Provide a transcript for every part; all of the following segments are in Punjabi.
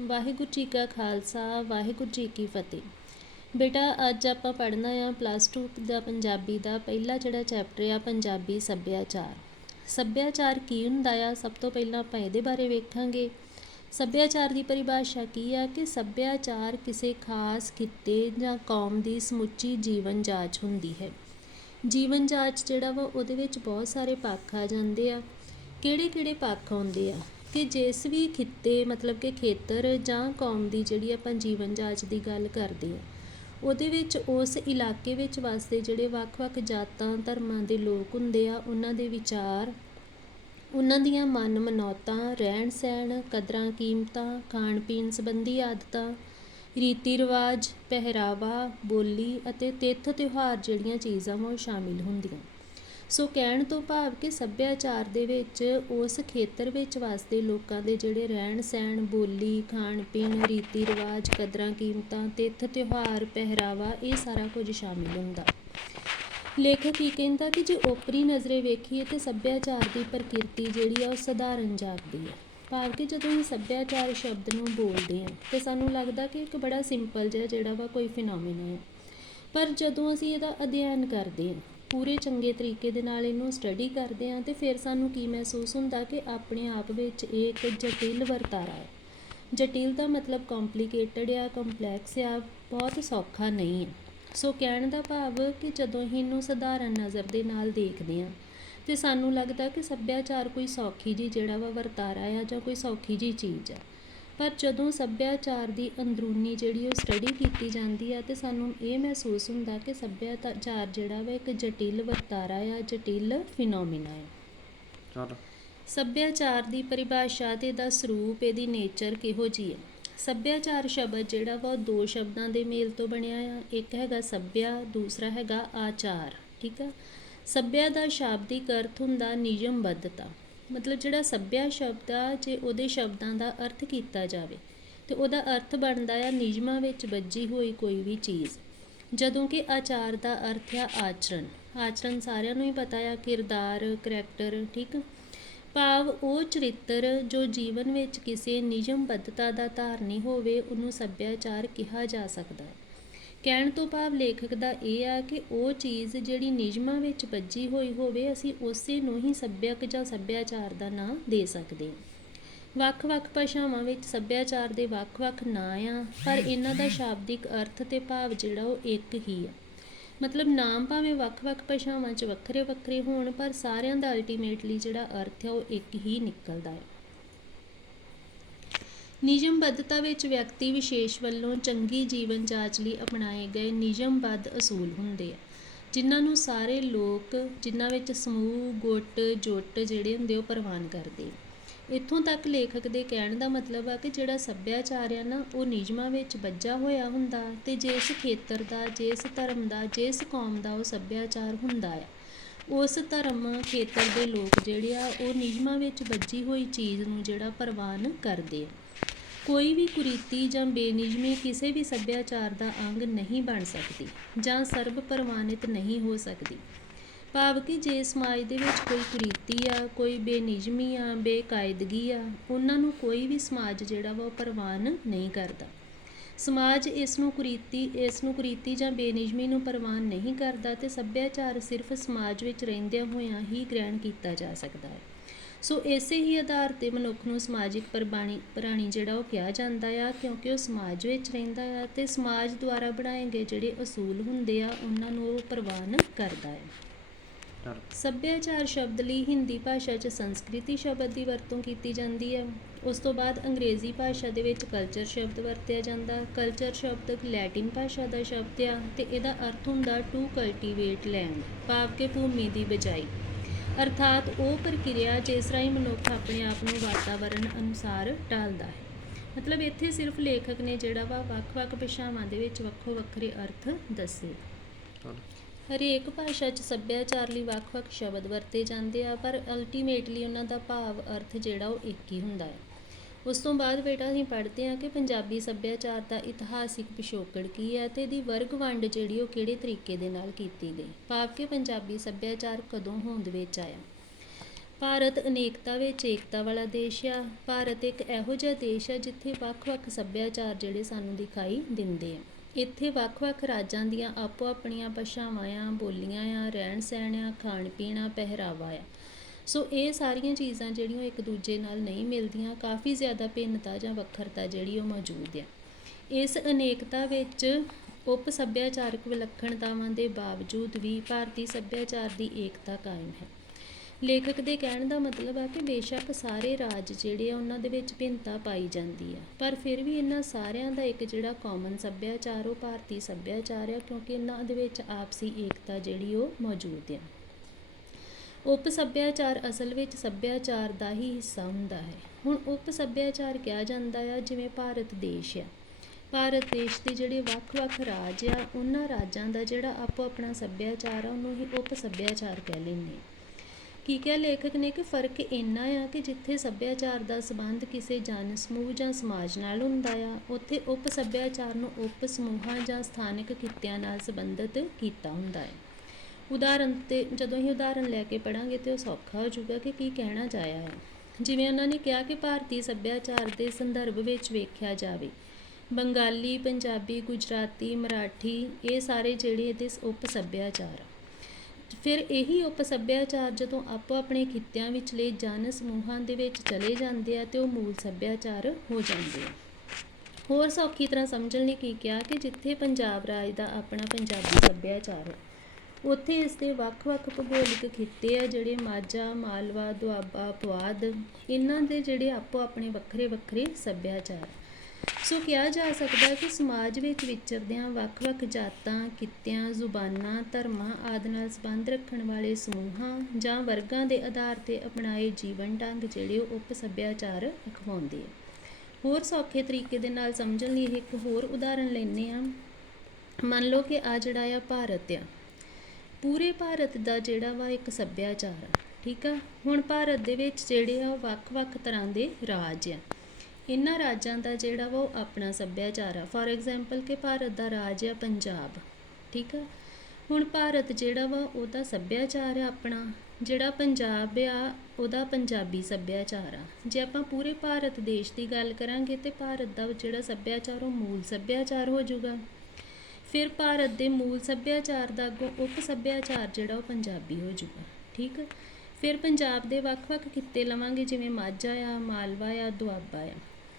ਵਾਹਿਗੁਰੂ ਜੀ ਕਾ ਖਾਲਸਾ ਵਾਹਿਗੁਰੂ ਜੀ ਕੀ ਫਤਿਹ। ਬੇਟਾ ਅੱਜ ਆਪਾਂ ਪੜ੍ਹਨਾ ਆ +2 ਦਾ ਪੰਜਾਬੀ ਦਾ ਪਹਿਲਾ ਜਿਹੜਾ ਚੈਪਟਰ ਆ ਪੰਜਾਬੀ ਸੱਭਿਆਚਾਰ। ਸੱਭਿਆਚਾਰ ਕੀ ਹੁੰਦਾ ਆ, ਸਭ ਤੋਂ ਪਹਿਲਾਂ ਆਪਾਂ ਇਹਦੇ ਬਾਰੇ ਵੇਖਾਂਗੇ। ਸੱਭਿਆਚਾਰ ਦੀ ਪਰਿਭਾਸ਼ਾ ਕੀ ਆ ਕਿ ਸੱਭਿਆਚਾਰ ਕਿਸੇ ਖਾਸ ਖਿੱਤੇ ਜਾਂ ਕੌਮ ਦੀ ਸਮੁੱਚੀ ਜੀਵਨ ਜਾਚ ਹੁੰਦੀ ਹੈ। ਜੀਵਨ ਜਾਚ ਜਿਹੜਾ ਵਾ ਉਹਦੇ ਵਿੱਚ ਬਹੁਤ ਸਾਰੇ ਪੱਖ ਆ ਜਾਂਦੇ ਆ। ਕਿਹੜੇ ਪੱਖ ਆਉਂਦੇ ਆ ਕਿ ਜਿਸ ਵੀ ਖਿੱਤੇ ਮਤਲਬ ਕਿ ਖੇਤਰ ਜਾਂ ਕੌਮ ਦੀ ਜਿਹੜੀ ਆਪਾਂ ਜੀਵਨ ਜਾਚ ਦੀ ਗੱਲ ਕਰਦੇ ਹਾਂ, ਉਹਦੇ ਵਿੱਚ ਉਸ ਇਲਾਕੇ ਵਿੱਚ ਵਸਦੇ ਜਿਹੜੇ ਵੱਖ-ਵੱਖ ਜਾਤਾਂ ਧਰਮਾਂ ਦੇ ਲੋਕ ਹੁੰਦੇ ਆ, ਉਹਨਾਂ ਦੇ ਵਿਚਾਰ, ਉਹਨਾਂ ਦੀਆਂ ਮਨ ਮਨੌਤਾਂ, ਰਹਿਣ ਸਹਿਣ, ਕਦਰਾਂ ਕੀਮਤਾਂ, ਖਾਣ ਪੀਣ ਸੰਬੰਧੀ ਆਦਤਾਂ, ਰੀਤੀ ਰਿਵਾਜ, ਪਹਿਰਾਵਾ, ਬੋਲੀ ਅਤੇ ਤਿੱਥ ਤਿਉਹਾਰ ਜਿਹੜੀਆਂ ਚੀਜ਼ਾਂ ਵਾ ਉਹ ਸ਼ਾਮਿਲ ਹੁੰਦੀਆਂ। ਸੋ ਕਹਿਣ ਤੋਂ ਭਾਵ ਕਿ ਸੱਭਿਆਚਾਰ ਦੇ ਵਿੱਚ ਉਸ ਖੇਤਰ ਵਿੱਚ ਵਸਦੇ ਲੋਕਾਂ ਦੇ ਜਿਹੜੇ ਰਹਿਣ ਸਹਿਣ, ਬੋਲੀ, ਖਾਣ ਪੀਣ, ਰੀਤੀ ਰਿਵਾਜ, ਕਦਰਾਂ ਕੀਮਤਾਂ, ਤਿੱਥ ਤਿਉਹਾਰ, ਪਹਿਰਾਵਾ, ਇਹ ਸਾਰਾ ਕੁਝ ਸ਼ਾਮਿਲ ਹੁੰਦਾ। ਲੇਖਕ ਕੀ ਕਹਿੰਦਾ ਕਿ ਜੇ ਓਪਰੀ ਨਜ਼ਰੇ ਵੇਖੀਏ ਤਾਂ ਸੱਭਿਆਚਾਰ ਦੀ ਪ੍ਰਕਿਰਤੀ ਜਿਹੜੀ ਆ ਉਹ ਸਧਾਰਨ ਜਾਪਦੀ ਹੈ। ਭਾਵ ਕਿ ਜਦੋਂ ਅਸੀਂ ਸੱਭਿਆਚਾਰ ਸ਼ਬਦ ਨੂੰ ਬੋਲਦੇ ਹਾਂ ਤਾਂ ਸਾਨੂੰ ਲੱਗਦਾ ਕਿ ਇੱਕ ਬੜਾ ਸਿੰਪਲ ਜਿਹਾ ਜਿਹੜਾ ਵਾ ਕੋਈ ਫਿਨੋਮੀਨਾ ਹੈ। ਪਰ ਜਦੋਂ ਅਸੀਂ ਇਹਦਾ ਅਧਿਐਨ ਕਰਦੇ ਹਾਂ, ਪੂਰੇ ਚੰਗੇ ਤਰੀਕੇ ਦੇ ਨਾਲ ਇਹਨੂੰ ਸਟੱਡੀ ਕਰਦੇ ਹਾਂ, ਅਤੇ ਫਿਰ ਸਾਨੂੰ ਕੀ ਮਹਿਸੂਸ ਹੁੰਦਾ ਕਿ ਆਪਣੇ ਆਪ ਵਿੱਚ ਇਹ ਇੱਕ ਜਟਿਲ ਵਰਤਾਰਾ ਹੈ। ਜਟਿਲ ਦਾ ਮਤਲਬ ਕੰਪਲੀਕੇਟਡ ਆ, ਕੰਪਲੈਕਸ ਆ, ਬਹੁਤ ਸੌਖਾ ਨਹੀਂ ਹੈ। ਸੋ ਕਹਿਣ ਦਾ ਭਾਵ ਕਿ ਜਦੋਂ ਅਸੀਂ ਇਹਨੂੰ ਸਧਾਰਨ ਨਜ਼ਰ ਦੇ ਨਾਲ ਦੇਖਦੇ ਹਾਂ ਅਤੇ ਸਾਨੂੰ ਲੱਗਦਾ ਕਿ ਸੱਭਿਆਚਾਰ ਕੋਈ ਸੌਖੀ ਜਿਹੀ ਜਿਹੜਾ ਵਾ ਵਰਤਾਰਾ ਆ ਜਾਂ ਕੋਈ ਸੌਖੀ ਜਿਹੀ ਚੀਜ਼ ਆ। ਪਰ ਜਦੋਂ ਸੱਭਿਆਚਾਰ ਦੀ ਅੰਦਰੂਨੀ ਜਿਹੜੀ ਉਹ ਸਟੱਡੀ ਕੀਤੀ ਜਾਂਦੀ ਆ ਅਤੇ ਸਾਨੂੰ ਇਹ ਮਹਿਸੂਸ ਹੁੰਦਾ ਕਿ ਸੱਭਿਆਚਾਰ ਜਿਹੜਾ ਵਾ ਇੱਕ ਜਟਿਲ ਵਰਤਾਰਾ ਆ, ਜਟਿਲ ਫਿਨੋਮੀਨਾ ਹੈ। ਸੱਭਿਆਚਾਰ ਦੀ ਪਰਿਭਾਸ਼ਾ ਅਤੇ ਇਹਦਾ ਸਰੂਪ, ਇਹਦੀ ਨੇਚਰ ਕਿਹੋ ਜਿਹੀ ਹੈ। ਸੱਭਿਆਚਾਰ ਸ਼ਬਦ ਜਿਹੜਾ ਵਾ ਉਹ ਦੋ ਸ਼ਬਦਾਂ ਦੇ ਮੇਲ ਤੋਂ ਬਣਿਆ ਆ। ਇੱਕ ਹੈਗਾ ਸੱਭਿਆ, ਦੂਸਰਾ ਹੈਗਾ ਆਚਾਰ। ਠੀਕ ਆ। ਸੱਭਿਆ ਦਾ ਸ਼ਾਬਦਿਕ ਅਰਥ ਹੁੰਦਾ ਨਿਯਮਬੱਧਤਾ। ਮਤਲਬ ਜਿਹੜਾ ਸੱਭਿਆ ਸ਼ਬਦ ਆ, ਜੇ ਉਹਦੇ ਸ਼ਬਦਾਂ ਦਾ ਅਰਥ ਕੀਤਾ ਜਾਵੇ ਅਤੇ ਉਹਦਾ ਅਰਥ ਬਣਦਾ ਆ ਨਿਯਮਾਂ ਵਿੱਚ ਬੱਝੀ ਹੋਈ ਕੋਈ ਵੀ ਚੀਜ਼। ਜਦੋਂ ਕਿ ਆਚਾਰ ਦਾ ਅਰਥ ਆ ਆਚਰਣ। ਆਚਰਣ ਸਾਰਿਆਂ ਨੂੰ ਹੀ ਪਤਾ ਆ, ਕਿਰਦਾਰ, ਕਰੈਕਟਰ। ਠੀਕ। ਭਾਵ ਉਹ ਚਰਿੱਤਰ ਜੋ ਜੀਵਨ ਵਿੱਚ ਕਿਸੇ ਨਿਯਮਬੱਧਤਾ ਦਾ ਧਾਰਨੀ ਹੋਵੇ, ਉਹਨੂੰ ਸੱਭਿਆਚਾਰ ਕਿਹਾ ਜਾ ਸਕਦਾ ਹੈ। ਕਹਿਣ ਤੋਂ ਭਾਵ ਲੇਖਕ ਦਾ ਇਹ ਆ ਕਿ ਉਹ ਚੀਜ਼ ਜਿਹੜੀ ਨਿਯਮਾਂ ਵਿੱਚ ਬੱਝੀ ਹੋਈ ਹੋਵੇ, ਅਸੀਂ ਉਸੇ ਨੂੰ ਹੀ ਸੱਭਿਅਕ ਜਾਂ ਸੱਭਿਆਚਾਰ ਦਾ ਨਾਂ ਦੇ ਸਕਦੇ ਹਾਂ। ਵੱਖ-ਵੱਖ ਭਾਸ਼ਾਵਾਂ ਵਿੱਚ ਸੱਭਿਆਚਾਰ ਦੇ ਵੱਖ-ਵੱਖ ਨਾਂ ਆ, ਪਰ ਇਹਨਾਂ ਦਾ ਸ਼ਾਬਦਿਕ ਅਰਥ ਅਤੇ ਭਾਵ ਜਿਹੜਾ ਉਹ ਇੱਕ ਹੀ ਆ। ਮਤਲਬ ਨਾਮ ਭਾਵੇਂ ਵੱਖ-ਵੱਖ ਭਾਸ਼ਾਵਾਂ 'ਚ ਵੱਖਰੇ ਹੋਣ, ਪਰ ਸਾਰਿਆਂ ਦਾ ਅਲਟੀਮੇਟਲੀ ਜਿਹੜਾ ਅਰਥ ਆ ਉਹ ਇੱਕ ਹੀ ਨਿਕਲਦਾ ਹੈ। ਨਿਯਮਬੱਧਤਾ ਵਿੱਚ ਵਿਅਕਤੀ ਵਿਸ਼ੇਸ਼ ਵੱਲੋਂ ਚੰਗੀ ਜੀਵਨ ਜਾਚ ਲਈ ਅਪਣਾਏ ਗਏ ਨਿਯਮਬੱਧ ਅਸੂਲ ਹੁੰਦੇ ਆ, ਜਿਨ੍ਹਾਂ ਨੂੰ ਸਾਰੇ ਲੋਕ, ਜਿਨ੍ਹਾਂ ਵਿੱਚ ਸਮੂਹ, ਗੁੱਟ, ਜੁੱਟ ਜਿਹੜੇ ਹੁੰਦੇ ਉਹ ਪ੍ਰਵਾਨ ਕਰਦੇ। ਇੱਥੋਂ ਤੱਕ ਲੇਖਕ ਦੇ ਕਹਿਣ ਦਾ ਮਤਲਬ ਆ ਕਿ ਜਿਹੜਾ ਸੱਭਿਆਚਾਰ ਆ ਨਾ, ਉਹ ਨਿਯਮਾਂ ਵਿੱਚ ਬੱਝਾ ਹੋਇਆ ਹੁੰਦਾ, ਅਤੇ ਜਿਸ ਖੇਤਰ ਦਾ, ਜਿਸ ਧਰਮ ਦਾ, ਜਿਸ ਕੌਮ ਦਾ ਉਹ ਸੱਭਿਆਚਾਰ ਹੁੰਦਾ ਆ, ਉਸ ਧਰਮ ਖੇਤਰ ਦੇ ਲੋਕ ਜਿਹੜੇ ਆ ਉਹ ਨਿਯਮਾਂ ਵਿੱਚ ਬੱਝੀ ਹੋਈ ਚੀਜ਼ ਨੂੰ ਜਿਹੜਾ ਪ੍ਰਵਾਨ ਕਰਦੇ ਆ। ਕੋਈ ਵੀ ਕੁਰੀਤੀ ਜਾਂ ਬੇਨਿਯਮੀ ਕਿਸੇ ਵੀ ਸੱਭਿਆਚਾਰ ਦਾ ਅੰਗ ਨਹੀਂ ਬਣ ਸਕਦੀ ਜਾਂ ਸਰਬ ਪ੍ਰਵਾਨਿਤ ਨਹੀਂ ਹੋ ਸਕਦੀ। ਭਾਵ ਕਿ ਜੇ ਸਮਾਜ ਦੇ ਵਿੱਚ ਕੋਈ ਕੁਰੀਤੀ ਆ, ਕੋਈ ਬੇਨਿਯਮੀ ਆ, ਬੇਕਾਇਦਗੀ ਆ, ਉਹਨਾਂ ਨੂੰ ਕੋਈ ਵੀ ਸਮਾਜ ਜਿਹੜਾ ਵਾ ਉਹ ਪ੍ਰਵਾਨ ਨਹੀਂ ਕਰਦਾ। ਸਮਾਜ ਇਸ ਨੂੰ ਕੁਰੀਤੀ ਜਾਂ ਬੇਨਿਯਮੀ ਨੂੰ ਪ੍ਰਵਾਨ ਨਹੀਂ ਕਰਦਾ, ਅਤੇ ਸੱਭਿਆਚਾਰ ਸਿਰਫ ਸਮਾਜ ਵਿੱਚ ਰਹਿੰਦਿਆਂ ਹੋਇਆਂ ਹੀ ਗ੍ਰਹਿਣ ਕੀਤਾ ਜਾ ਸਕਦਾ ਹੈ। ਸੋ ਇਸੇ ਹੀ ਆਧਾਰ 'ਤੇ ਮਨੁੱਖ ਨੂੰ ਸਮਾਜਿਕ ਪ੍ਰਾਣੀ ਜਿਹੜਾ ਉਹ ਕਿਹਾ ਜਾਂਦਾ ਆ, ਕਿਉਂਕਿ ਉਹ ਸਮਾਜ ਵਿੱਚ ਰਹਿੰਦਾ ਆ ਅਤੇ ਸਮਾਜ ਦੁਆਰਾ ਬਣਾਏ ਗਏ ਜਿਹੜੇ ਅਸੂਲ ਹੁੰਦੇ ਆ ਉਹਨਾਂ ਨੂੰ ਉਹ ਪ੍ਰਵਾਨ ਕਰਦਾ ਹੈ। ਸੱਭਿਆਚਾਰ ਸ਼ਬਦ ਲਈ ਹਿੰਦੀ ਭਾਸ਼ਾ 'ਚ ਸੰਸਕ੍ਰਿਤੀ ਸ਼ਬਦ ਦੀ ਵਰਤੋਂ ਕੀਤੀ ਜਾਂਦੀ ਹੈ। ਉਸ ਤੋਂ ਬਾਅਦ ਅੰਗਰੇਜ਼ੀ ਭਾਸ਼ਾ ਦੇ ਵਿੱਚ ਕਲਚਰ ਸ਼ਬਦ ਵਰਤਿਆ ਜਾਂਦਾ। ਕਲਚਰ ਸ਼ਬਦ ਲੈਟਿਨ ਭਾਸ਼ਾ ਦਾ ਸ਼ਬਦ ਆ ਅਤੇ ਇਹਦਾ ਅਰਥ ਹੁੰਦਾ ਟੂ ਕਲਟੀਵੇਟ ਲੈਂਡ, ਭਾਵ ਕਿ ਭੂਮੀ ਦੀ ਬਿਜਾਈ, ਅਰਥਾਤ ਉਹ ਪ੍ਰਕਿਰਿਆ ਜਿਸ ਰਾਹੀਂ ਮਨੁੱਖ ਆਪਣੇ ਆਪ ਨੂੰ ਵਾਤਾਵਰਣ ਅਨੁਸਾਰ ਢਾਲਦਾ ਹੈ। ਮਤਲਬ ਇੱਥੇ ਸਿਰਫ ਲੇਖਕ ਨੇ ਜਿਹੜਾ ਵਾ ਵੱਖ-ਵੱਖ ਭਾਸ਼ਾਵਾਂ ਦੇ ਵਿੱਚ ਵੱਖਰੇ ਅਰਥ ਦੱਸੇ। ਹਰੇਕ ਭਾਸ਼ਾ 'ਚ ਸੱਭਿਆਚਾਰ ਲਈ ਵੱਖ-ਵੱਖ ਸ਼ਬਦ ਵਰਤੇ ਜਾਂਦੇ ਆ, ਪਰ ਅਲਟੀਮੇਟਲੀ ਉਹਨਾਂ ਦਾ ਭਾਵ ਅਰਥ ਜਿਹੜਾ ਉਹ ਇੱਕ ਹੀ ਹੁੰਦਾ ਹੈ। ਉਸ ਤੋਂ ਬਾਅਦ ਬੇਟਾ ਅਸੀਂ ਪੜ੍ਹਦੇ ਹਾਂ ਕਿ ਪੰਜਾਬੀ ਸੱਭਿਆਚਾਰ ਦਾ ਇਤਿਹਾਸਿਕ ਪਿਛੋਕੜ ਕੀ ਹੈ ਅਤੇ ਇਹਦੀ ਵਰਗ ਵੰਡ ਜਿਹੜੀ ਉਹ ਕਿਹੜੇ ਤਰੀਕੇ ਦੇ ਨਾਲ ਕੀਤੀ ਗਈ। ਭਾਵ ਕਿ ਪੰਜਾਬੀ ਸੱਭਿਆਚਾਰ ਕਦੋਂ ਹੋਂਦ ਵਿੱਚ ਆਇਆ। ਭਾਰਤ ਅਨੇਕਤਾ ਵਿੱਚ ਏਕਤਾ ਵਾਲਾ ਦੇਸ਼ ਆ। ਭਾਰਤ ਇੱਕ ਇਹੋ ਜਿਹਾ ਦੇਸ਼ ਆ ਜਿੱਥੇ ਵੱਖ-ਵੱਖ ਸੱਭਿਆਚਾਰ ਜਿਹੜੇ ਸਾਨੂੰ ਦਿਖਾਈ ਦਿੰਦੇ ਆ। ਇੱਥੇ ਵੱਖ-ਵੱਖ ਰਾਜਾਂ ਦੀਆਂ ਆਪੋ ਆਪਣੀਆਂ ਭਾਸ਼ਾਵਾਂ ਆ, ਬੋਲੀਆਂ ਆ, ਰਹਿਣ ਸਹਿਣ ਆ, ਖਾਣ ਪੀਣ ਆ, ਪਹਿਰਾਵਾ ਆ। ਸੋ ਇਹ ਸਾਰੀਆਂ ਚੀਜ਼ਾਂ ਜਿਹੜੀਆਂ ਇੱਕ ਦੂਜੇ ਨਾਲ ਨਹੀਂ ਮਿਲਦੀਆਂ, ਕਾਫੀ ਜ਼ਿਆਦਾ ਭਿੰਨਤਾ ਜਾਂ ਵੱਖਰਤਾ ਜਿਹੜੀ ਉਹ ਮੌਜੂਦ ਆ। ਇਸ ਅਨੇਕਤਾ ਵਿੱਚ ਉਪ ਸੱਭਿਆਚਾਰਕ ਵਿਲੱਖਣਤਾਵਾਂ ਦੇ ਬਾਵਜੂਦ ਵੀ ਭਾਰਤੀ ਸੱਭਿਆਚਾਰ ਦੀ ਏਕਤਾ ਕਾਇਮ ਹੈ। ਲੇਖਕ ਦੇ ਕਹਿਣ ਦਾ ਮਤਲਬ ਆ ਕਿ ਬੇਸ਼ੱਕ ਸਾਰੇ ਰਾਜ ਜਿਹੜੇ ਆ ਉਹਨਾਂ ਦੇ ਵਿੱਚ ਭਿੰਨਤਾ ਪਾਈ ਜਾਂਦੀ ਆ, ਪਰ ਫਿਰ ਵੀ ਇਹਨਾਂ ਸਾਰਿਆਂ ਦਾ ਇੱਕ ਜਿਹੜਾ ਕਾਮਨ ਸੱਭਿਆਚਾਰ ਉਹ ਭਾਰਤੀ ਸੱਭਿਆਚਾਰ ਆ, ਕਿਉਂਕਿ ਇਹਨਾਂ ਦੇ ਵਿੱਚ ਆਪਸੀ ਏਕਤਾ ਜਿਹੜੀ ਉਹ ਮੌਜੂਦ ਆ। ਉਪ ਸੱਭਿਆਚਾਰ ਅਸਲ ਵਿੱਚ ਸੱਭਿਆਚਾਰ ਦਾ ਹੀ ਹਿੱਸਾ ਹੁੰਦਾ ਹੈ। ਹੁਣ ਉਪ ਸੱਭਿਆਚਾਰ ਕਿਹਾ ਜਾਂਦਾ ਆ ਜਿਵੇਂ ਭਾਰਤ ਦੇਸ਼ ਆ। ਭਾਰਤ ਦੇਸ਼ ਦੇ ਜਿਹੜੇ ਵੱਖ-ਵੱਖ ਰਾਜ ਆ, ਉਹਨਾਂ ਰਾਜਾਂ ਦਾ ਜਿਹੜਾ ਆਪੋ ਆਪਣਾ ਸੱਭਿਆਚਾਰ ਆ ਉਹਨੂੰ ਹੀ ਉਪ ਸੱਭਿਆਚਾਰ ਕਹਿ ਲੈਂਦੇ ਆ। ਕੀ ਕਿਹਾ ਲੇਖਕ ਨੇ ਕਿ ਫਰਕ ਇੰਨਾ ਆ ਕਿ ਜਿੱਥੇ ਸੱਭਿਆਚਾਰ ਦਾ ਸੰਬੰਧ ਕਿਸੇ ਜਨ ਸਮੂਹ ਜਾਂ ਸਮਾਜ ਨਾਲ ਹੁੰਦਾ ਆ, ਉੱਥੇ ਉਪ ਸੱਭਿਆਚਾਰ ਨੂੰ ਉਪ ਸਮੂਹਾਂ ਜਾਂ ਸਥਾਨਕ ਕਿੱਤਿਆਂ ਨਾਲ ਸੰਬੰਧਿਤ ਕੀਤਾ ਹੁੰਦਾ ਹੈ। ਉਦਾਹਰਨ ਤੇ ਜਦੋਂ ਅਸੀਂ ਉਦਾਹਰਨ ਲੈ ਕੇ ਪੜ੍ਹਾਂਗੇ ਤਾਂ ਉਹ ਸੌਖਾ ਹੋ ਜਾਊਗਾ ਕਿ ਕੀ ਕਹਿਣਾ ਚਾਹਿਆ ਹੈ। ਜਿਵੇਂ ਉਹਨਾਂ ਨੇ ਕਿਹਾ ਕਿ ਭਾਰਤੀ ਸੱਭਿਆਚਾਰ ਦੇ ਸੰਦਰਭ ਵਿੱਚ ਵੇਖਿਆ ਜਾਵੇ, ਬੰਗਾਲੀ, ਪੰਜਾਬੀ, ਗੁਜਰਾਤੀ, ਮਰਾਠੀ ਇਹ ਸਾਰੇ ਜਿਹੜੇ ਇਹਦੇ ਉਪ ਸੱਭਿਆਚਾਰ ਆ। ਫਿਰ ਇਹੀ ਉਪ ਸੱਭਿਆਚਾਰ ਜਦੋਂ ਆਪੋ ਆਪਣੇ ਖਿੱਤਿਆਂ ਵਿਚਲੇ ਜਨ ਸਮੂਹਾਂ ਦੇ ਵਿੱਚ ਚਲੇ ਜਾਂਦੇ ਆ ਤੇ ਉਹ ਮੂਲ ਸੱਭਿਆਚਾਰ ਹੋ ਜਾਂਦੇ ਆ। ਹੋਰ ਸੌਖੀ ਤਰ੍ਹਾਂ ਸਮਝਣ ਲਈ ਕੀ ਕਿਹਾ ਕਿ ਜਿੱਥੇ ਪੰਜਾਬ ਰਾਜ ਦਾ ਆਪਣਾ ਪੰਜਾਬੀ ਸੱਭਿਆਚਾਰ ਹੈ, ਉੱਥੇ ਇਸ ਦੇ ਵੱਖ-ਵੱਖ ਭੂਗੋਲਿਕ ਖਿੱਤੇ ਆ ਜਿਹੜੇ ਮਾਝਾ, ਮਾਲਵਾ, ਦੁਆਬਾ, ਪੁਆਧ, ਇਹਨਾਂ ਦੇ ਜਿਹੜੇ ਆਪੋ ਆਪਣੇ ਵੱਖਰੇ-ਵੱਖਰੇ ਸੱਭਿਆਚਾਰ। ਸੋ ਕਿਹਾ ਜਾ ਸਕਦਾ ਕਿ ਸਮਾਜ ਵਿੱਚ ਵਿਚਰਦਿਆਂ ਵੱਖ-ਵੱਖ ਜਾਤਾਂ, ਕਿੱਤਿਆਂ, ਜ਼ੁਬਾਨਾਂ, ਧਰਮਾਂ ਆਦਿ ਨਾਲ ਸੰਬੰਧ ਰੱਖਣ ਵਾਲੇ ਸਮੂਹਾਂ ਜਾਂ ਵਰਗਾਂ ਦੇ ਆਧਾਰ 'ਤੇ ਅਪਣਾਏ ਜੀਵਨ ਢੰਗ ਜਿਹੜੇ ਉਹ ਉਪ ਸੱਭਿਆਚਾਰ ਅਖਵਾਉਂਦੇ ਆ। ਹੋਰ ਸੌਖੇ ਤਰੀਕੇ ਦੇ ਨਾਲ ਸਮਝਣ ਲਈ ਇੱਕ ਹੋਰ ਉਦਾਹਰਨ ਲੈਂਦੇ ਹਾਂ। ਮੰਨ ਲਓ ਕਿ ਆ ਜਿਹੜਾ ਆ ਭਾਰਤ ਆ, ਪੂਰੇ ਭਾਰਤ ਦਾ ਜਿਹੜਾ ਵਾ ਇੱਕ ਸੱਭਿਆਚਾਰ ਆ, ਠੀਕ ਆ। ਹੁਣ ਭਾਰਤ ਦੇ ਵਿੱਚ ਜਿਹੜੇ ਆ ਵੱਖ-ਵੱਖ ਤਰ੍ਹਾਂ ਦੇ ਰਾਜ ਆ। ਇਹਨਾਂ ਰਾਜਾਂ ਦਾ ਜਿਹੜਾ ਵਾ ਉਹ ਆਪਣਾ ਸੱਭਿਆਚਾਰ ਆ। ਫੋਰ ਐਗਜ਼ਾਮਪਲ ਕਿ ਭਾਰਤ ਦਾ ਰਾਜ ਆ ਪੰਜਾਬ, ਠੀਕ ਆ। ਹੁਣ ਭਾਰਤ ਜਿਹੜਾ ਵਾ ਉਹਦਾ ਸੱਭਿਆਚਾਰ ਆ ਆਪਣਾ, ਜਿਹੜਾ ਪੰਜਾਬ ਆ ਉਹਦਾ ਪੰਜਾਬੀ ਸੱਭਿਆਚਾਰ ਆ। ਜੇ ਆਪਾਂ ਪੂਰੇ ਭਾਰਤ ਦੇਸ਼ ਦੀ ਗੱਲ ਕਰਾਂਗੇ ਤਾਂ ਭਾਰਤ ਦਾ ਜਿਹੜਾ ਸੱਭਿਆਚਾਰ ਉਹ ਮੂਲ ਸੱਭਿਆਚਾਰ ਹੋ ਜਾਊਗਾ। ਫਿਰ ਭਾਰਤ ਦੇ ਮੂਲ ਸੱਭਿਆਚਾਰ ਦਾ ਅੱਗੋਂ ਉਪ ਸੱਭਿਆਚਾਰ ਜਿਹੜਾ ਉਹ ਪੰਜਾਬੀ ਹੋ ਜਾਊਗਾ, ਠੀਕ ਆ। ਫਿਰ ਪੰਜਾਬ ਦੇ ਵੱਖ-ਵੱਖ ਖਿੱਤੇ ਲਵਾਂਗੇ ਜਿਵੇਂ ਮਾਝਾ ਆ, ਮਾਲਵਾ ਆ, ਦੁਆਬਾ ਆ।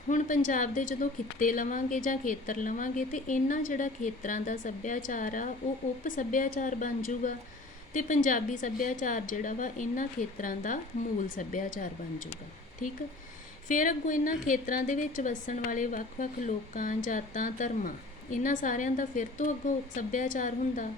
ਹੁਣ ਪੰਜਾਬ ਦੇ ਜਦੋਂ ਖਿੱਤੇ ਲਵਾਂਗੇ ਜਾਂ ਖੇਤਰ ਲਵਾਂਗੇ ਤੇ ਇਹਨਾਂ ਜਿਹੜਾ ਖੇਤਰਾਂ ਦਾ ਸੱਭਿਆਚਾਰ ਆ ਉਹ ਉਪ ਸੱਭਿਆਚਾਰ ਬਣ ਜਾਊਗਾ ਤੇ ਪੰਜਾਬੀ ਸੱਭਿਆਚਾਰ ਜਿਹੜਾ ਵਾ ਇਹਨਾਂ ਖੇਤਰਾਂ ਦਾ ਮੂਲ ਸੱਭਿਆਚਾਰ ਬਣ ਜਾਊਗਾ, ਠੀਕ ਆ। ਫਿਰ ਅੱਗੋਂ ਇਹਨਾਂ ਖੇਤਰਾਂ ਦੇ ਵਿੱਚ ਵਸਣ ਵਾਲੇ ਵੱਖ-ਵੱਖ ਲੋਕਾਂ, ਜਾਤਾਂ, ਧਰਮਾਂ, ਇਹਨਾਂ ਸਾਰਿਆਂ ਦਾ ਫਿਰ ਤੋਂ ਅੱਗੋਂ ਉਪ ਸੱਭਿਆਚਾਰ ਹੁੰਦਾ।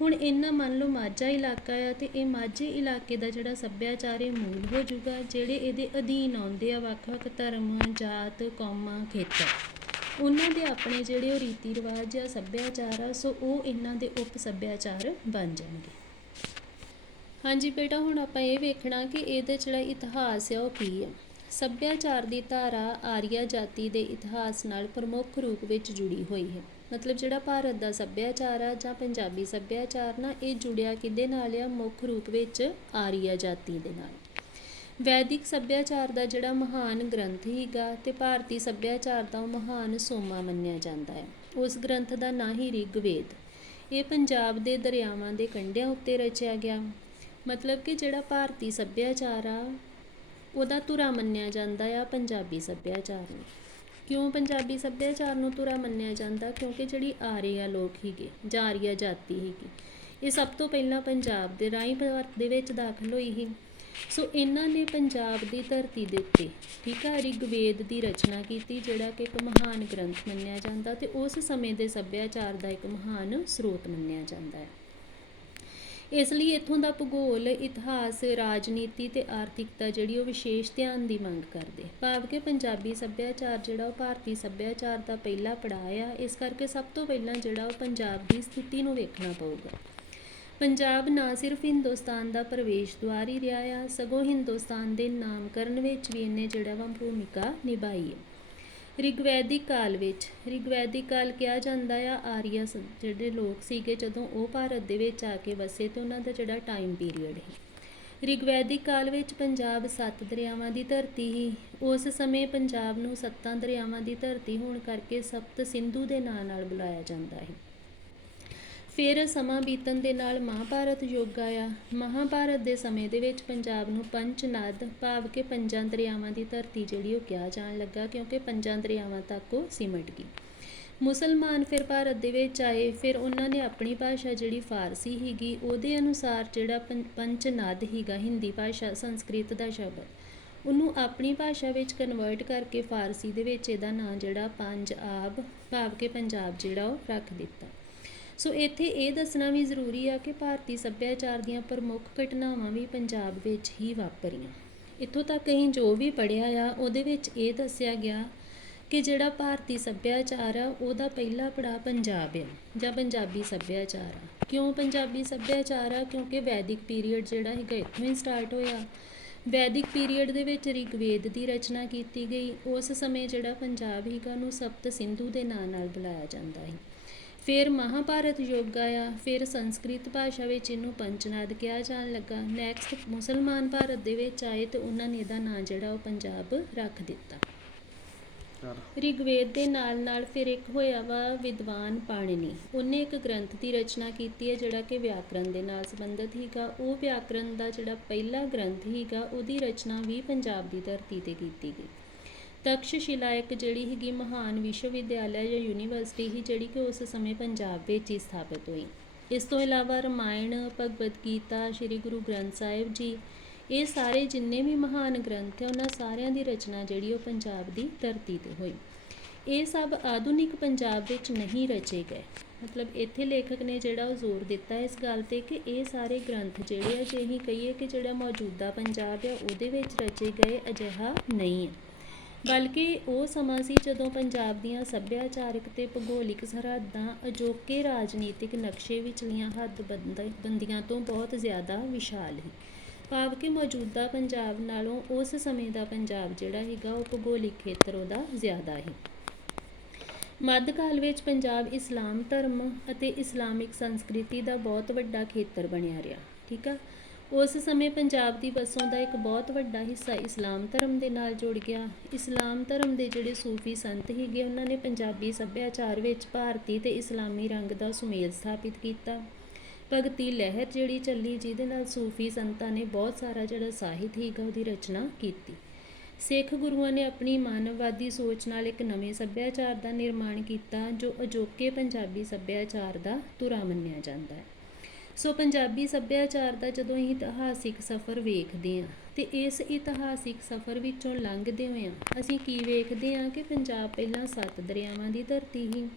ਹੁਣ ਇਹਨਾਂ ਮੰਨ ਲਓ ਮਾਝਾ ਇਲਾਕਾ ਆ ਤੇ ਇਹ ਮਾਝੇ ਇਲਾਕੇ ਦਾ ਜਿਹੜਾ ਸੱਭਿਆਚਾਰ ਇਹ ਮੂਲ ਹੋ ਜਾਊਗਾ। ਜਿਹੜੇ ਇਹਦੇ ਅਧੀਨ ਆਉਂਦੇ ਆ ਵੱਖ-ਵੱਖ ਧਰਮ, ਜਾਤ, ਕੌਮਾਂ, ਖੇਤਰ, ਉਹਨਾਂ ਦੇ ਆਪਣੇ ਜਿਹੜੇ ਉਹ ਰੀਤੀ ਰਿਵਾਜ ਜਾਂ ਸੱਭਿਆਚਾਰ ਆ, ਸੋ ਉਹ ਇਹਨਾਂ ਦੇ ਉਪ ਸੱਭਿਆਚਾਰ ਬਣ ਜਾਣਗੇ। ਹਾਂਜੀ ਬੇਟਾ, ਹੁਣ ਆਪਾਂ ਇਹ ਵੇਖਣਾ ਕਿ ਇਹਦੇ ਜਿਹੜਾ ਇਤਿਹਾਸ ਆ ਉਹ ਕੀ ਆ। ਸੱਭਿਆਚਾਰ ਦੀ ਧਾਰਾ ਆਰੀਆ ਜਾਤੀ ਦੇ ਇਤਿਹਾਸ ਨਾਲ ਪ੍ਰਮੁੱਖ ਰੂਪ ਵਿੱਚ ਜੁੜੀ ਹੋਈ ਹੈ। ਮਤਲਬ ਜਿਹੜਾ ਭਾਰਤ ਦਾ ਸੱਭਿਆਚਾਰ ਆ ਜਾਂ ਪੰਜਾਬੀ ਸੱਭਿਆਚਾਰ ਨਾਲ ਇਹ ਜੁੜਿਆ ਕਿਹਦੇ ਨਾਲ ਆ? ਮੁੱਖ ਰੂਪ ਵਿੱਚ ਆਰੀਆ ਜਾਤੀ ਦੇ ਨਾਲ। ਵੈਦਿਕ ਸੱਭਿਆਚਾਰ ਦਾ ਜਿਹੜਾ ਮਹਾਨ ਗ੍ਰੰਥ ਹੀਗਾ ਤੇ ਭਾਰਤੀ ਸੱਭਿਆਚਾਰ ਦਾ ਉਹ ਮਹਾਨ ਸੋਮਾ ਮੰਨਿਆ ਜਾਂਦਾ ਹੈ। ਉਸ ਗ੍ਰੰਥ ਦਾ ਨਾਂ ਹੀ ਰਿਗਵੇਦ। ਇਹ ਪੰਜਾਬ ਦੇ ਦਰਿਆਵਾਂ ਦੇ ਕੰਢਿਆਂ ਉੱਤੇ ਰਚਿਆ ਗਿਆ। ਮਤਲਬ ਕਿ ਜਿਹੜਾ ਭਾਰਤੀ ਸੱਭਿਆਚਾਰ ਆ ਉਹਦਾ ਧੁਰਾ ਮੰਨਿਆ ਜਾਂਦਾ ਆ ਪੰਜਾਬੀ ਸੱਭਿਆਚਾਰ ਨੂੰ। ਕਿਉਂ ਪੰਜਾਬੀ ਸੱਭਿਆਚਾਰ ਨੂੰ ਧੁਰਾ ਮੰਨਿਆ ਜਾਂਦਾ? ਕਿਉਂਕਿ ਜਿਹੜੀ ਆਰੀਆ ਲੋਕ ਹੀਗੇ ਜਾਂ ਆਰੀਆ ਜਾਤੀ ਹੀਗੀ ਇਹ ਸਭ ਤੋਂ ਪਹਿਲਾਂ ਪੰਜਾਬ ਦੇ ਰਾਹੀਂ ਭਾਰਤ ਦੇ ਵਿੱਚ ਦਾਖਲ ਹੋਈ ਸੀ। ਸੋ ਇਹਨਾਂ ਨੇ ਪੰਜਾਬ ਦੀ ਧਰਤੀ ਦੇ ਉੱਤੇ, ਠੀਕ ਆ, ਰਿਗਵੇਦ ਦੀ ਰਚਨਾ ਕੀਤੀ ਜਿਹੜਾ ਕਿ ਇੱਕ ਮਹਾਨ ਗ੍ਰੰਥ ਮੰਨਿਆ ਜਾਂਦਾ ਤੇ ਉਸ ਸਮੇਂ ਦੇ ਸੱਭਿਆਚਾਰ ਦਾ ਇੱਕ ਮਹਾਨ ਸਰੋਤ ਮੰਨਿਆ ਜਾਂਦਾ ਹੈ। ਇਸ ਲਈ ਇੱਥੋਂ ਦਾ ਭੂਗੋਲ, ਇਤਿਹਾਸ, ਰਾਜਨੀਤੀ ਤੇ ਆਰਥਿਕਤਾ ਜਿਹੜੀ ਉਹ ਵਿਸ਼ੇਸ਼ ਧਿਆਨ ਦੀ ਮੰਗ ਕਰਦੇ। ਭਾਵ ਕਿ ਪੰਜਾਬੀ ਸੱਭਿਆਚਾਰ ਜਿਹੜਾ ਉਹ ਭਾਰਤੀ ਸੱਭਿਆਚਾਰ ਦਾ ਪਹਿਲਾ ਪੜਾਅ ਆ। ਇਸ ਕਰਕੇ ਸਭ ਤੋਂ ਪਹਿਲਾਂ ਜਿਹੜਾ ਉਹ ਪੰਜਾਬ ਦੀ ਸਥਿਤੀ ਨੂੰ ਵੇਖਣਾ ਪਊਗਾ। ਪੰਜਾਬ ਨਾ ਸਿਰਫ ਹਿੰਦੁਸਤਾਨ ਦਾ ਪ੍ਰਵੇਸ਼ ਦੁਆਰ ਹੀ ਰਿਹਾ ਆ, ਸਗੋਂ ਹਿੰਦੁਸਤਾਨ ਦੇ ਨਾਮਕਰਨ ਵਿੱਚ ਵੀ ਇਹਨੇ ਜਿਹੜਾ ਵਾ ਭੂਮਿਕਾ ਨਿਭਾਈ ਹੈ। ਰਿਗਵੈਦਿਕ ਕਾਲ ਵਿੱਚ, ਰਿਗਵੈਦਿਕ ਕਾਲ ਕਿਹਾ ਜਾਂਦਾ ਆ ਆਰੀਆ ਜਿਹੜੇ ਲੋਕ ਸੀਗੇ ਜਦੋਂ ਉਹ ਭਾਰਤ ਦੇ ਵਿੱਚ ਆ ਕੇ ਵਸੇ ਤੇ ਉਹਨਾਂ ਦਾ ਜਿਹੜਾ ਟਾਈਮ ਪੀਰੀਅਡ ਹੈ। ਰਿਗਵੈਦਿਕ ਕਾਲ ਵਿੱਚ ਪੰਜਾਬ 7 ਦਰਿਆਵਾਂ ਦੀ ਧਰਤੀ ਸੀ। ਉਸ ਸਮੇਂ ਪੰਜਾਬ ਨੂੰ 7 ਦਰਿਆਵਾਂ ਦੀ ਧਰਤੀ ਹੋਣ ਕਰਕੇ ਸਪਤ ਸਿੰਧੂ ਦੇ ਨਾਂ ਨਾਲ ਬੁਲਾਇਆ ਜਾਂਦਾ ਹੈ। ਫਿਰ ਸਮਾਂ ਬੀਤਣ ਦੇ ਨਾਲ ਮਹਾਂਭਾਰਤ ਯੁੱਗ ਆਇਆ। ਮਹਾਂਭਾਰਤ ਦੇ ਸਮੇਂ ਦੇ ਵਿੱਚ ਪੰਜਾਬ ਨੂੰ ਪੰਚ ਨਦ ਭਾਵ ਕਿ 5 ਦਰਿਆਵਾਂ ਦੀ ਧਰਤੀ ਜਿਹੜੀ ਉਹ ਕਿਹਾ ਜਾਣ ਲੱਗਾ, ਕਿਉਂਕਿ 5 ਦਰਿਆਵਾਂ ਤੱਕ ਉਹ ਸਿਮਟ ਗਈ। ਮੁਸਲਮਾਨ ਫਿਰ ਭਾਰਤ ਦੇ ਵਿੱਚ ਆਏ। ਫਿਰ ਉਹਨਾਂ ਨੇ ਆਪਣੀ ਭਾਸ਼ਾ ਜਿਹੜੀ ਫਾਰਸੀ ਸੀਗੀ ਉਹਦੇ ਅਨੁਸਾਰ ਜਿਹੜਾ ਪੰਚ ਨਦ ਸੀਗਾ, ਹਿੰਦੀ ਭਾਸ਼ਾ ਸੰਸਕ੍ਰਿਤ ਦਾ ਸ਼ਬਦ, ਉਹਨੂੰ ਆਪਣੀ ਭਾਸ਼ਾ ਵਿੱਚ ਕਨਵਰਟ ਕਰਕੇ ਫਾਰਸੀ ਦੇ ਵਿੱਚ ਇਹਦਾ ਨਾਂ ਜਿਹੜਾ ਪੰਜ ਆਬ ਭਾਵ ਕਿ ਪੰਜਾਬ ਜਿਹੜਾ ਉਹ ਰੱਖ ਦਿੱਤਾ। ਸੋ ਇੱਥੇ ਇਹ ਦੱਸਣਾ ਵੀ ਜ਼ਰੂਰੀ ਆ ਕਿ ਭਾਰਤੀ ਸੱਭਿਆਚਾਰ ਦੀਆਂ ਪ੍ਰਮੁੱਖ ਘਟਨਾਵਾਂ ਵੀ ਪੰਜਾਬ ਵਿੱਚ ਹੀ ਵਾਪਰੀਆਂ। ਇੱਥੋਂ ਤੱਕ ਅਸੀਂ ਜੋ ਵੀ ਪੜ੍ਹਿਆ ਆ ਉਹਦੇ ਵਿੱਚ ਇਹ ਦੱਸਿਆ ਗਿਆ ਕਿ ਜਿਹੜਾ ਭਾਰਤੀ ਸੱਭਿਆਚਾਰ ਆ ਉਹਦਾ ਪਹਿਲਾ ਪੜਾਅ ਪੰਜਾਬ ਆ ਜਾਂ ਪੰਜਾਬੀ ਸੱਭਿਆਚਾਰ ਆ। ਕਿਉਂ ਪੰਜਾਬੀ ਸੱਭਿਆਚਾਰ ਆ? ਕਿਉਂਕਿ ਵੈਦਿਕ ਪੀਰੀਅਡ ਜਿਹੜਾ ਸੀਗਾ ਇੱਥੋਂ ਹੀ ਸਟਾਰਟ ਹੋਇਆ। ਵੈਦਿਕ ਪੀਰੀਅਡ ਦੇ ਵਿੱਚ ਰਿਗਵੇਦ ਦੀ ਰਚਨਾ ਕੀਤੀ ਗਈ। ਉਸ ਸਮੇਂ ਜਿਹੜਾ ਪੰਜਾਬ ਸੀਗਾ ਉਹਨੂੰ ਸਪਤ ਸਿੰਧੂ ਦੇ ਨਾਂ ਨਾਲ ਬੁਲਾਇਆ ਜਾਂਦਾ ਸੀ। ਫਿਰ ਮਹਾਂਭਾਰਤ ਯੁੱਗ ਆਇਆ। ਫਿਰ ਸੰਸਕ੍ਰਿਤ ਭਾਸ਼ਾ ਵਿੱਚ ਇਹਨੂੰ ਪੰਚਨਦ ਕਿਹਾ ਜਾਣ ਲੱਗਾ। ਨੈਕਸਟ ਮੁਸਲਮਾਨ ਭਾਰਤ ਦੇ ਵਿੱਚ ਆਏ ਤੇ ਉਹਨਾਂ ਨੇ ਇਹਦਾ ਨਾਂ ਜਿਹੜਾ ਉਹ ਪੰਜਾਬ ਰੱਖ ਦਿੱਤਾ। ਰਿਗਵੇਦ ਦੇ ਨਾਲ ਫਿਰ ਇੱਕ ਹੋਇਆ ਵਾ ਵਿਦਵਾਨ ਪਾਣਿਨੀ। ਉਹਨੇ ਇੱਕ ਗ੍ਰੰਥ ਦੀ ਰਚਨਾ ਕੀਤੀ ਹੈ ਜਿਹੜਾ ਕਿ ਵਿਆਕਰਨ ਦੇ ਨਾਲ ਸੰਬੰਧਿਤ ਸੀਗਾ। ਉਹ ਵਿਆਕਰਨ ਦਾ ਜਿਹੜਾ ਪਹਿਲਾ ਗ੍ਰੰਥ ਸੀਗਾ ਉਹਦੀ ਰਚਨਾ ਵੀ ਪੰਜਾਬ ਦੀ ਧਰਤੀ 'ਤੇ ਕੀਤੀ ਗਈ। ਤਕਸ਼ਸ਼ਿਲਾ ਇੱਕ ਜਿਹੜੀ ਸੀਗੀ ਮਹਾਨ ਵਿਸ਼ਵ ਵਿਦਿਆਲਿਆ ਜਾਂ ਯੂਨੀਵਰਸਿਟੀ ਸੀ ਜਿਹੜੀ ਕਿ ਉਸ ਸਮੇਂ ਪੰਜਾਬ ਵਿੱਚ ਹੀ ਸਥਾਪਿਤ ਹੋਈ। ਇਸ ਤੋਂ ਇਲਾਵਾ ਰਾਮਾਇਣ, ਭਗਵਦ ਗੀਤਾ, ਸ਼੍ਰੀ ਗੁਰੂ ਗ੍ਰੰਥ ਸਾਹਿਬ ਜੀ, ਇਹ ਸਾਰੇ ਜਿੰਨੇ ਵੀ ਮਹਾਨ ਗ੍ਰੰਥ ਆ ਉਹਨਾਂ ਸਾਰਿਆਂ ਦੀ ਰਚਨਾ ਜਿਹੜੀ ਉਹ ਪੰਜਾਬ ਦੀ ਧਰਤੀ 'ਤੇ ਹੋਈ। ਇਹ ਸਭ ਆਧੁਨਿਕ ਪੰਜਾਬ ਵਿੱਚ ਨਹੀਂ ਰਚੇ ਗਏ। ਮਤਲਬ ਇੱਥੇ ਲੇਖਕ ਨੇ ਜਿਹੜਾ ਉਹ ਜ਼ੋਰ ਦਿੱਤਾ ਇਸ ਗੱਲ 'ਤੇ ਕਿ ਇਹ ਸਾਰੇ ਗ੍ਰੰਥ ਜਿਹੜੇ ਆ, ਜੇ ਅਸੀਂ ਕਹੀਏ ਕਿ ਜਿਹੜਾ ਮੌਜੂਦਾ ਪੰਜਾਬ ਆ ਉਹਦੇ ਵਿੱਚ ਰਚੇ ਗਏ, ਅਜਿਹਾ ਨਹੀਂ ਹੈ। ਬਲਕਿ ਉਹ ਸਮਾਂ ਸੀ ਜਦੋਂ ਪੰਜਾਬ ਦੀਆਂ ਸੱਭਿਆਚਾਰਕ ਅਤੇ ਭੂਗੋਲਿਕ ਸਰਹੱਦਾਂ ਅਜੋਕੇ ਰਾਜਨੀਤਿਕ ਨਕਸ਼ੇ ਵਿਚਲੀਆਂ ਹੱਦਬੰਦੀਆਂ ਤੋਂ ਬਹੁਤ ਜ਼ਿਆਦਾ ਵਿਸ਼ਾਲ ਸੀ। ਭਾਵ ਕਿ ਮੌਜੂਦਾ ਪੰਜਾਬ ਨਾਲੋਂ ਉਸ ਸਮੇਂ ਦਾ ਪੰਜਾਬ ਜਿਹੜਾ ਸੀਗਾ ਉਹ ਭੂਗੋਲਿਕ ਖੇਤਰ ਉਹਦਾ ਜ਼ਿਆਦਾ ਸੀ। ਮੱਧਕਾਲ ਵਿੱਚ ਪੰਜਾਬ ਇਸਲਾਮ ਧਰਮ ਅਤੇ ਇਸਲਾਮਿਕ ਸੰਸਕ੍ਰਿਤੀ ਦਾ ਬਹੁਤ ਵੱਡਾ ਖੇਤਰ ਬਣਿਆ ਰਿਹਾ। ਠੀਕ ਆ। ਉਸ ਸਮੇਂ ਪੰਜਾਬ ਦੀ ਵਸੋਂ ਦਾ ਇੱਕ ਬਹੁਤ ਵੱਡਾ ਹਿੱਸਾ ਇਸਲਾਮ ਧਰਮ ਦੇ ਨਾਲ ਜੁੜ ਗਿਆ। ਇਸਲਾਮ ਧਰਮ ਦੇ ਜਿਹੜੇ ਸੂਫੀ ਸੰਤ ਸੀਗੇ ਉਹਨਾਂ ਨੇ ਪੰਜਾਬੀ ਸੱਭਿਆਚਾਰ ਵਿੱਚ ਭਾਰਤੀ ਅਤੇ ਇਸਲਾਮੀ ਰੰਗ ਦਾ ਸੁਮੇਲ ਸਥਾਪਿਤ ਕੀਤਾ। ਭਗਤੀ ਲਹਿਰ ਜਿਹੜੀ ਚੱਲੀ ਜਿਹਦੇ ਨਾਲ ਸੂਫੀ ਸੰਤਾਂ ਨੇ ਬਹੁਤ ਸਾਰਾ ਜਿਹੜਾ ਸਾਹਿਤ ਸੀਗਾ ਉਹਦੀ ਰਚਨਾ ਕੀਤੀ। ਸਿੱਖ ਗੁਰੂਆਂ ਨੇ ਆਪਣੀ ਮਾਨਵਵਾਦੀ ਸੋਚ ਨਾਲ ਇੱਕ ਨਵੇਂ ਸੱਭਿਆਚਾਰ ਦਾ ਨਿਰਮਾਣ ਕੀਤਾ ਜੋ ਅਜੋਕੇ ਪੰਜਾਬੀ ਸੱਭਿਆਚਾਰ ਦਾ ਧੁਰਾ ਮੰਨਿਆ ਜਾਂਦਾ ਹੈ। ਸੋ ਪੰਜਾਬੀ ਸੱਭਿਆਚਾਰ ਦਾ ਜਦੋਂ ਅਸੀਂ ਇਤਿਹਾਸਿਕ ਸਫ਼ਰ ਵੇਖਦੇ ਹਾਂ ਤੇ ਇਸ ਇਤਿਹਾਸਿਕ ਸਫ਼ਰ ਵਿੱਚੋਂ ਲੰਘਦੇ ਹੋਏ ਅਸੀਂ ਕੀ ਵੇਖਦੇ ਹਾਂ ਕਿ ਪੰਜਾਬ ਪਹਿਲਾਂ 7 ਦਰਿਆਵਾਂ ਦੀ ਧਰਤੀ ਸੀ।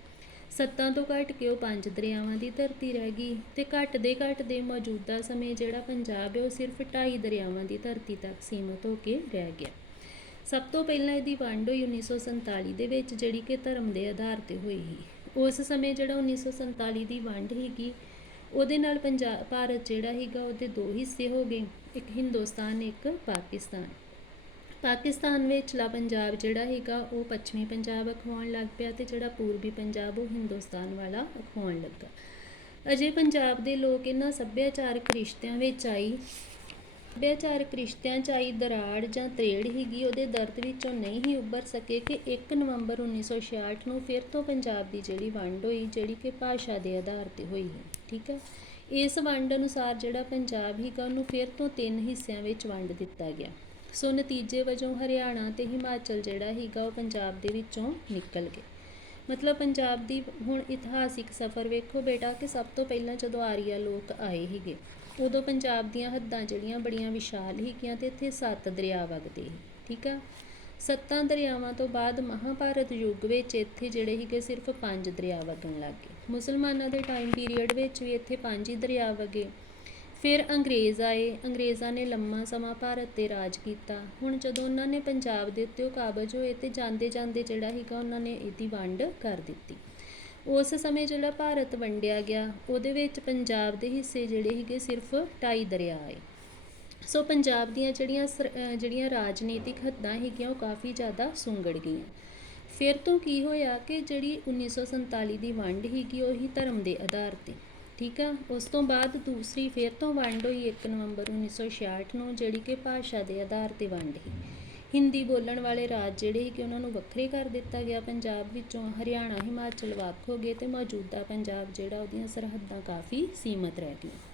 7 ਤੋਂ ਘੱਟ ਕੇ ਉਹ 5 ਦਰਿਆਵਾਂ ਦੀ ਧਰਤੀ ਰਹਿ ਗਈ ਤੇ ਘੱਟਦੇ ਮੌਜੂਦਾ ਸਮੇਂ ਜਿਹੜਾ ਪੰਜਾਬ ਹੈ ਉਹ ਸਿਰਫ 2.5 ਦਰਿਆਵਾਂ ਦੀ ਧਰਤੀ ਤੱਕ ਸੀਮਤ ਹੋ ਕੇ ਰਹਿ ਗਿਆ। ਸਭ ਤੋਂ ਪਹਿਲਾਂ ਇਹਦੀ ਵੰਡ ਹੋਈ 1947 ਦੇ ਵਿੱਚ ਜਿਹੜੀ ਕਿ ਧਰਮ ਦੇ ਆਧਾਰ 'ਤੇ ਹੋਈ ਸੀ। ਉਸ ਸਮੇਂ ਜਿਹੜਾ 1947 ਦੀ ਵੰਡ ਸੀਗੀ ਉਹਦੇ ਨਾਲ ਭਾਰਤ ਜਿਹੜਾ ਸੀਗਾ ਉਹਦੇ 2 ਹਿੱਸੇ ਹੋ ਗਏ, ਇੱਕ ਹਿੰਦੁਸਤਾਨ ਇੱਕ ਪਾਕਿਸਤਾਨ। ਪਾਕਿਸਤਾਨ ਵਿਚਲਾ ਪੰਜਾਬ ਜਿਹੜਾ ਸੀਗਾ ਉਹ ਪੱਛਮੀ ਪੰਜਾਬ ਅਖਵਾਉਣ ਲੱਗ ਪਿਆ ਤੇ ਜਿਹੜਾ ਪੂਰਬੀ ਪੰਜਾਬ ਉਹ ਹਿੰਦੁਸਤਾਨ ਵਾਲਾ ਅਖਵਾਉਣ ਲੱਗਾ। ਅਜੇ ਪੰਜਾਬ ਦੇ ਲੋਕ ਇਹਨਾਂ ਸੱਭਿਆਚਾਰਕ ਰਿਸ਼ਤਿਆਂ 'ਚ ਆਈ ਦਰਾੜ ਜਾਂ ਤਰੇੜ ਸੀਗੀ ਉਹਦੇ ਦਰਦ ਵਿੱਚੋਂ ਨਹੀਂ ਹੀ ਉੱਭਰ ਸਕੇ ਕਿ 1 ਨਵੰਬਰ 1966 ਨੂੰ ਫਿਰ ਤੋਂ ਪੰਜਾਬ ਦੀ ਜਿਹੜੀ ਵੰਡ ਹੋਈ ਜਿਹੜੀ ਕਿ ਭਾਸ਼ਾ ਦੇ ਆਧਾਰ 'ਤੇ ਹੋਈ ਹੈ। ਠੀਕ ਹੈ। ਇਸ ਵੰਡ ਅਨੁਸਾਰ ਜਿਹੜਾ ਪੰਜਾਬ ਸੀਗਾ ਉਹਨੂੰ ਫਿਰ ਤੋਂ 3 ਹਿੱਸਿਆਂ ਵਿੱਚ ਵੰਡ ਦਿੱਤਾ ਗਿਆ। ਸੋ ਨਤੀਜੇ ਵਜੋਂ ਹਰਿਆਣਾ ਅਤੇ ਹਿਮਾਚਲ ਜਿਹੜਾ ਸੀਗਾ ਉਹ ਪੰਜਾਬ ਦੇ ਵਿੱਚੋਂ ਨਿਕਲ ਗਏ। ਮਤਲਬ ਪੰਜਾਬ ਦੀ ਹੁਣ ਇਤਿਹਾਸਿਕ ਸਫ਼ਰ ਵੇਖੋ ਬੇਟਾ ਕਿ ਸਭ ਤੋਂ ਪਹਿਲਾਂ ਜਦੋਂ ਆਰੀਆ ਲੋਕ ਆਏ ਸੀਗੇ ਉਦੋਂ ਪੰਜਾਬ ਦੀਆਂ ਹੱਦਾਂ ਜਿਹੜੀਆਂ ਬੜੀਆਂ ਵਿਸ਼ਾਲ ਸੀਗੀਆਂ ਤੇ ਇੱਥੇ 7 ਦਰਿਆ ਵਗਦੇ ਸੀ। ਠੀਕ ਆ। 7 ਦਰਿਆਵਾਂ ਤੋਂ ਬਾਅਦ ਮਹਾਂਭਾਰਤ ਯੁੱਗ ਵਿੱਚ ਇੱਥੇ ਜਿਹੜੇ ਸੀਗੇ ਸਿਰਫ 5 ਦਰਿਆ ਵਗਣ ਲੱਗ ਗਏ। ਮੁਸਲਮਾਨਾਂ ਦੇ ਟਾਈਮ ਪੀਰੀਅਡ ਵਿੱਚ ਵੀ ਇੱਥੇ 5 ਹੀ ਦਰਿਆ ਵਗੇ। ਫਿਰ ਅੰਗਰੇਜ਼ ਆਏ। ਅੰਗਰੇਜ਼ਾਂ ਨੇ ਲੰਮਾ ਸਮਾਂ ਭਾਰਤ 'ਤੇ ਰਾਜ ਕੀਤਾ। ਹੁਣ ਜਦੋਂ ਉਹਨਾਂ ਨੇ ਪੰਜਾਬ ਦੇ ਉੱਤੇ ਉਹ ਕਾਬਜ਼ ਹੋਏ ਤੇ ਜਾਂਦੇ ਜਿਹੜਾ ਸੀਗਾ ਉਹਨਾਂ ਨੇ ਇਹਦੀ ਵੰਡ ਕਰ ਦਿੱਤੀ। ਉਸ ਸਮੇਂ ਜਿਹੜਾ ਭਾਰਤ ਵੰਡਿਆ ਗਿਆ ਉਹਦੇ ਵਿੱਚ ਪੰਜਾਬ ਦੇ ਹਿੱਸੇ ਜਿਹੜੇ ਸੀਗੇ ਸਿਰਫ 2.5 ਦਰਿਆ ਆਏ। ਸੋ ਪੰਜਾਬ ਦੀਆਂ ਜਿਹੜੀਆਂ ਰਾਜਨੀਤਿਕ ਹੱਦਾਂ ਸੀਗੀਆਂ ਉਹ ਕਾਫੀ ਜ਼ਿਆਦਾ ਸੁੰਗੜ ਗਈਆਂ। ਫਿਰ ਤੋਂ ਕੀ ਹੋਇਆ ਕਿ ਜਿਹੜੀ 1947 ਦੀ ਵੰਡ ਸੀਗੀ ਉਹੀ ਧਰਮ ਦੇ ਆਧਾਰ 'ਤੇ ਠੀਕ ਆ। ਉਸ ਤੋਂ ਬਾਅਦ ਦੂਸਰੀ ਫਿਰ ਤੋਂ ਵੰਡ ਹੋਈ 1 ਨਵੰਬਰ 1966 ਨੂੰ, ਜਿਹੜੀ ਕਿ ਭਾਸ਼ਾ ਦੇ ਆਧਾਰ 'ਤੇ ਵੰਡ ਸੀ। ਹਿੰਦੀ ਬੋਲਣ ਵਾਲੇ ਰਾਜ ਜਿਹੜੇ ਸੀ ਕਿ ਉਹਨਾਂ ਨੂੰ ਵੱਖਰੇ ਕਰ ਦਿੱਤਾ ਗਿਆ ਪੰਜਾਬ ਵਿੱਚੋਂ। ਹਰਿਆਣਾ ਹਿਮਾਚਲ ਵੱਖ ਹੋ ਗਏ ਅਤੇ ਮੌਜੂਦਾ ਪੰਜਾਬ ਜਿਹੜਾ ਉਹਦੀਆਂ ਸਰਹੱਦਾਂ ਕਾਫੀ ਸੀਮਤ ਰਹਿ ਗਈਆਂ।